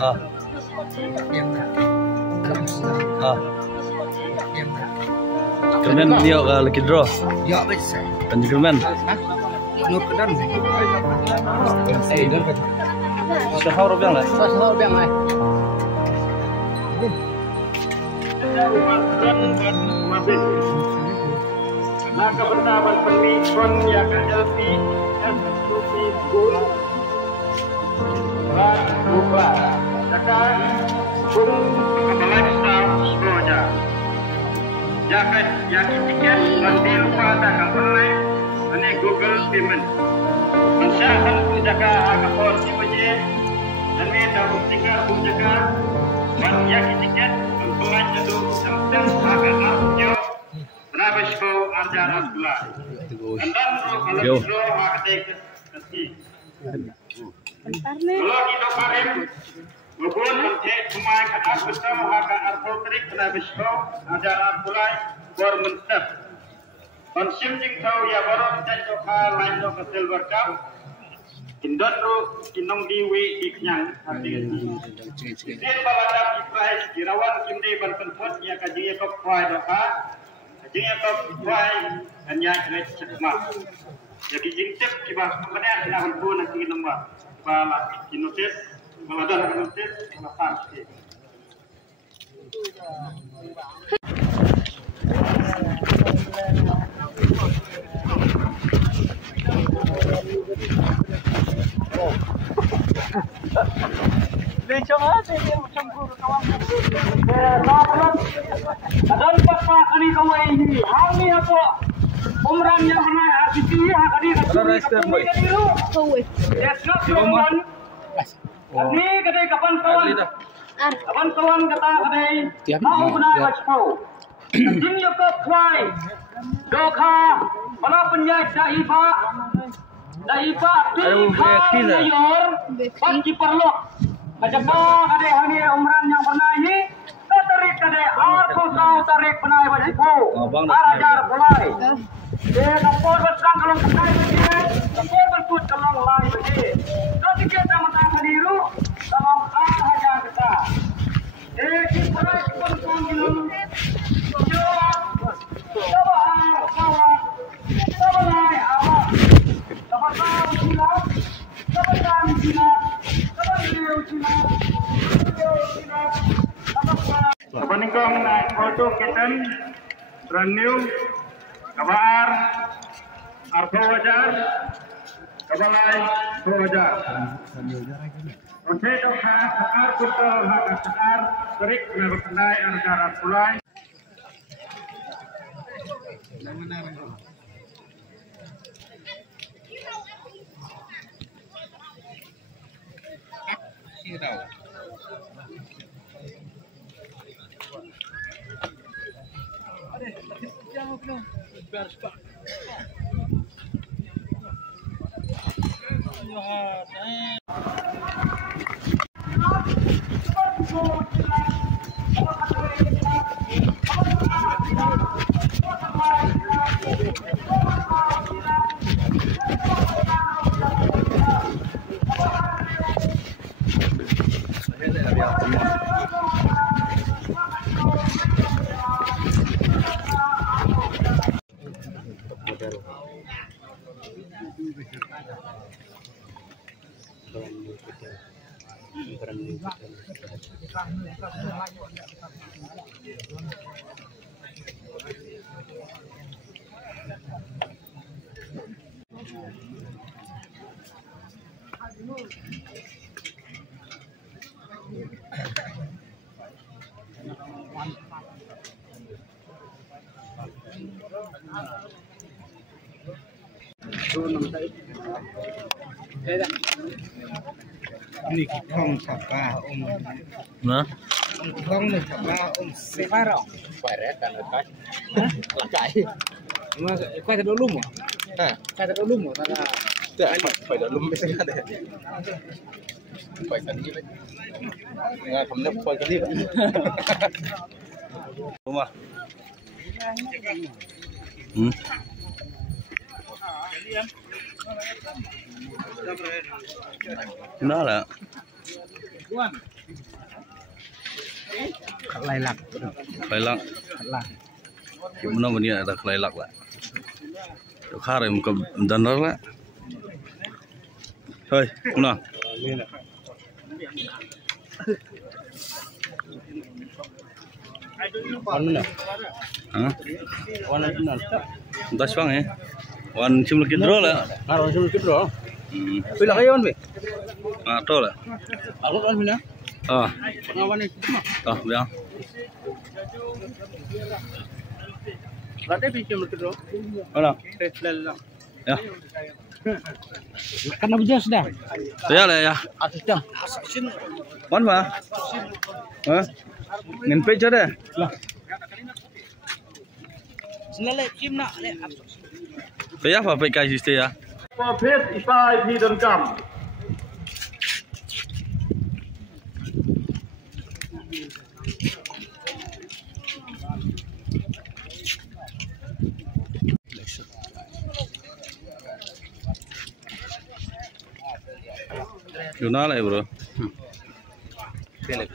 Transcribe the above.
Ah. Ah. Kemen dia ke lagi draw. Ya bisa. Kan kemen. Nur kedan. Dan Sahur biang lah. sahur biang lah. Nah, kebertahan pemikon yang LP SUP Gul dan Buka Jakan Bung Kepala Staf semuanya Jakat yang tiket Mantil pada kapalai Ini Google Payment Masyarakat pun jaga kapal siapanya Dan ini dalam tinggal pun jaga Dan yang tiket Kepala jadu Sampai agak artinya Rabisko Anjara Abdullah. Andan kalau bro marketing kasih. Kalau kita karim, maupun untuk semua kata bersama harga artotrik Rabisko Anjara Abdullah bermentap. Konsumsi tahu ya baru kita coba lain ke silver cup. Indon ru inong diwi iknyang hati. Din balada price dirawan kimde berpenpot ya kajinya kok kuai doa. Jadi atau buai hanya jenis cekma. Jadi jingtip kibah kemudian nak pun nanti nombor bala notis balada notis masak. Lencong aja dia macam guru kawan. Adan papa kali kau ini, hari apa? Umran yang mana asisi hari Register boy. Yes, kawan. Ini kadai kapan kawan? Kapan kawan kata kadai mau benar macam. Ini apa kuai? Doka, mana penjahit daipa? Daipa mayor, pasti perlu. Macam kadai hari umran yang pernah ini. Tarik kadai aku tahu tarik penai pada itu. Arajar mulai. Dia kapor bersang kalau penai begini, kapor bersut kalau mulai begini. Tapi kita mentang diru, kalau hajar kita. Kita pun panggil. Coba kawan, coba naik awak. Coba tahu silat, coba tahu silat, coba liu silat, Kepaningkong naik foto kitten, renew, kabar, arto wajar, kabalai, wajar. Untuk doa sekar kita hak sekar berik berkendai antara pulai. Ini kong apa Nah, kong ni apa sekarang. Baret kan lekat. Lakai. Mas kau ada dulu mau? Kau ada dulu mau? Tak, phải đợi lum bisa ada. Phải tadi ni. Nggak kamu nak pakai ni. rumah. Đó là Lailak. lailak. Gimana bunyi ada lailak lah. Khare muka danar lah. Hoi, mana? Mana? Hah? Warna benar. 10 bang ya? Wan cuma kidro lah. Harus dulu bro. Bila kayo be? Ato lah. Aku kan bila. Ah, Ngawan ni. ah, biang. Berarti bisa bro. Mana? Lah. Ya, Kan aja sudah. saya lah ya. Atas jam. Wan ba? Hah? Ngin pe cho deh. Lah. Senale kim nak le. Saya apa pe kai siste ya? ប្រភេទអ៊ីសាយភីដនកម្ម Juna lah bro. Pelek.